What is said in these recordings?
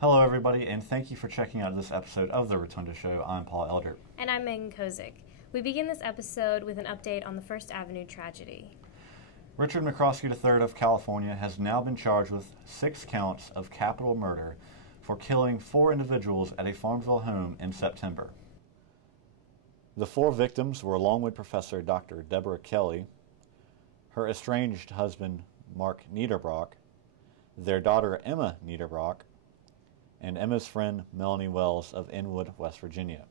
Hello, everybody, and thank you for checking out this episode of The Rotunda Show. I'm Paul Elder. And I'm Megan Kozik. We begin this episode with an update on the First Avenue tragedy. Richard McCroskey III of California has now been charged with 6 counts of capital murder for killing 4 individuals at a Farmville home in September. The 4 victims were Longwood professor Dr. Deborah Kelly, her estranged husband Mark Niederbrock, their daughter Emma Niederbrock, and Emma's friend Melanie Wells of Inwood, West Virginia.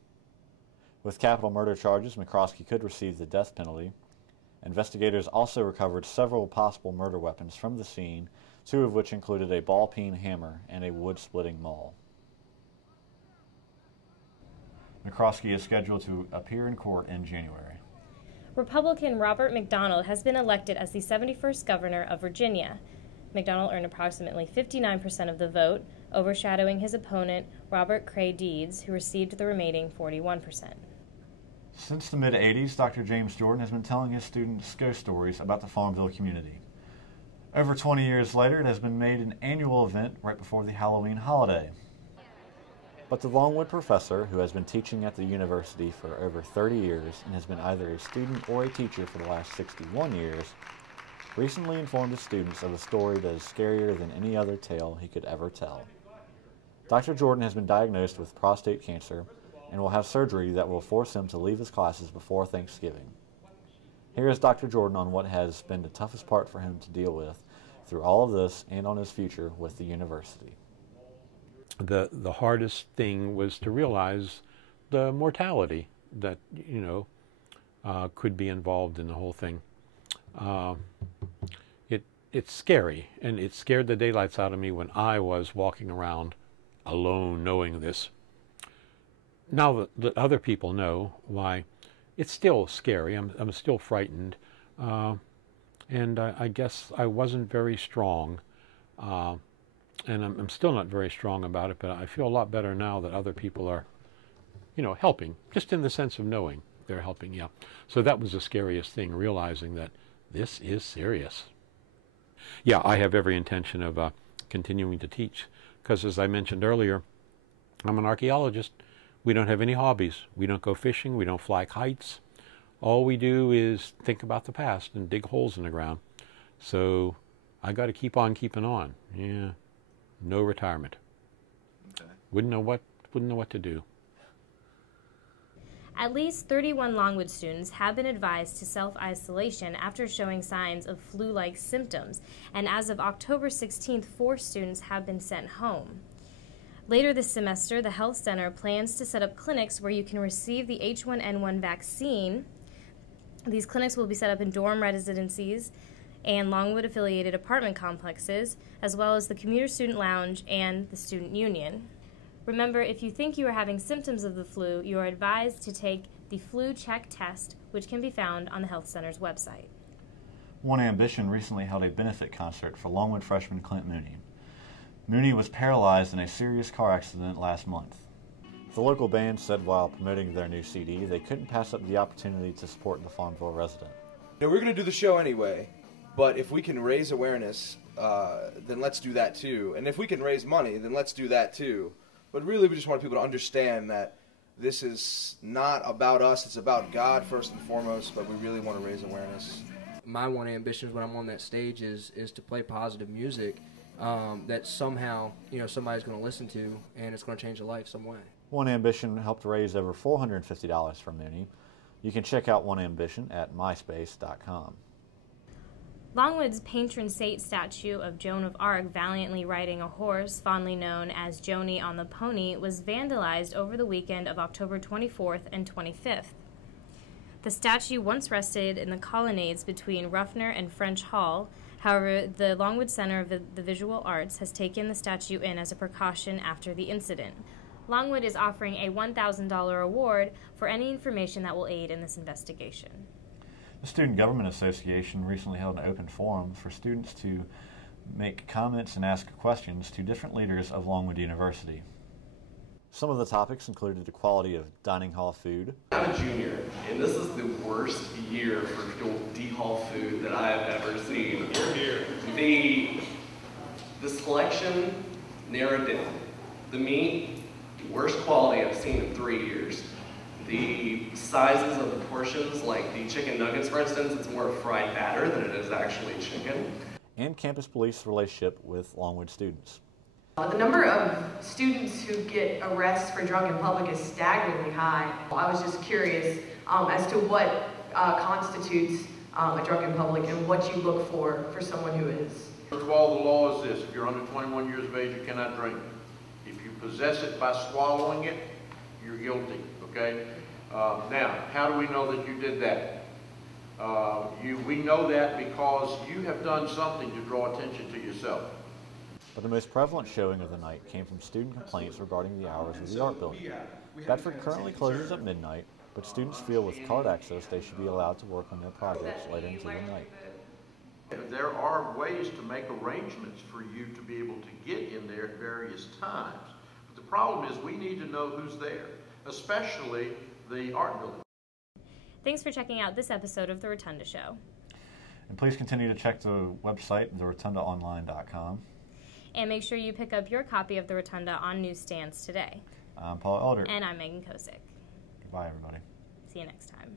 With capital murder charges, McCroskey could receive the death penalty. Investigators also recovered several possible murder weapons from the scene, 2 of which included a ball-peen hammer and a wood-splitting maul. McCroskey is scheduled to appear in court in January. Republican Robert McDonald has been elected as the 71st governor of Virginia. McDonald earned approximately 59% of the vote, overshadowing his opponent, Robert Cray Deeds, who received the remaining 41%. Since the mid-'80s, Dr. James Jordan has been telling his students ghost stories about the Farmville community. Over 20 years later, it has been made an annual event right before the Halloween holiday. But the Longwood professor, who has been teaching at the university for over 30 years and has been either a student or a teacher for the last 61 years, recently informed his students of a story that is scarier than any other tale he could ever tell. Dr. Jordan has been diagnosed with prostate cancer and will have surgery that will force him to leave his classes before Thanksgiving. Here is Dr. Jordan on what has been the toughest part for him to deal with through all of this and on his future with the university. The hardest thing was to realize the mortality that, could be involved in the whole thing. It's scary, and it scared the daylights out of me when I was walking around alone knowing this. Now that other people know why, it's still scary. I'm still frightened, and I guess I wasn't very strong, and I'm still not very strong about it, but I feel a lot better now that other people are, helping, just in the sense of knowing they're helping, yeah. So that was the scariest thing, realizing that this is serious. Yeah, I have every intention of continuing to teach, because as I mentioned earlier, I'm an archaeologist. We don't have any hobbies. We don't go fishing. We don't fly kites. All we do is think about the past and dig holes in the ground. So I got to keep on keeping on. Yeah, no retirement. Okay. Wouldn't know what to do. At least 31 Longwood students have been advised to self-isolation after showing signs of flu-like symptoms, and as of October 16th, 4 students have been sent home. Later this semester, the health center plans to set up clinics where you can receive the H1N1 vaccine. These clinics will be set up in dorm residencies and Longwood-affiliated apartment complexes, as well as the Commuter Student Lounge and the Student Union. Remember, if you think you are having symptoms of the flu, you are advised to take the flu check test, which can be found on the health center's website. One Ambition recently held a benefit concert for Longwood freshman Clint Mooney. Mooney was paralyzed in a serious car accident last month. The local band said while promoting their new CD, they couldn't pass up the opportunity to support the Farmville resident. We're going to do the show anyway, but if we can raise awareness, then let's do that too. And if we can raise money, then let's do that too. But really, we just want people to understand that this is not about us, it's about God first and foremost, but we really want to raise awareness. My one ambition when I'm on that stage is to play positive music that somehow, somebody's going to listen to, and it's going to change a life some way. One Ambition helped raise over $450 for Mooney. You can check out One Ambition at myspace.com. Longwood's patron saint statue of Joan of Arc valiantly riding a horse, fondly known as Joni on the Pony, was vandalized over the weekend of October 24th and 25th. The statue once rested in the colonnades between Ruffner and French Hall. However, the Longwood Center of the Visual Arts has taken the statue in as a precaution after the incident. Longwood is offering a $1,000 award for any information that will aid in this investigation. The Student Government Association recently held an open forum for students to make comments and ask questions to different leaders of Longwood University. Some of the topics included the quality of dining hall food. I'm a junior, and this is the worst year for D-hall food that I have ever seen. The selection narrowed down. The meat, worst quality I've seen in 3 years. The sizes of the portions, like the chicken nuggets, for instance, it's more fried batter than it is actually chicken. And campus police relationship with Longwood students. The number of students who get arrests for drunk in public is staggeringly high. I was just curious as to what constitutes a drunk in public and what you look for someone who is. First of all, the law is this: if you're under 21 years of age, you cannot drink. If you possess it by swallowing it, you're guilty, okay? Now, how do we know that you did that? We know that because you have done something to draw attention to yourself. But the most prevalent showing of the night came from student complaints regarding the hours of the art building. Bedford currently closes at midnight, but students feel with card access they should be allowed to work on their projects later into the night. There are ways to make arrangements for you to be able to get in there at various times. But the problem is we need to know who's there, especially the art building. Thanks for checking out this episode of The Rotunda Show. And please continue to check the website, therotundaonline.com. And make sure you pick up your copy of The Rotunda on newsstands today. I'm Paul Elder. And I'm Megan Kosick. Goodbye, everybody. See you next time.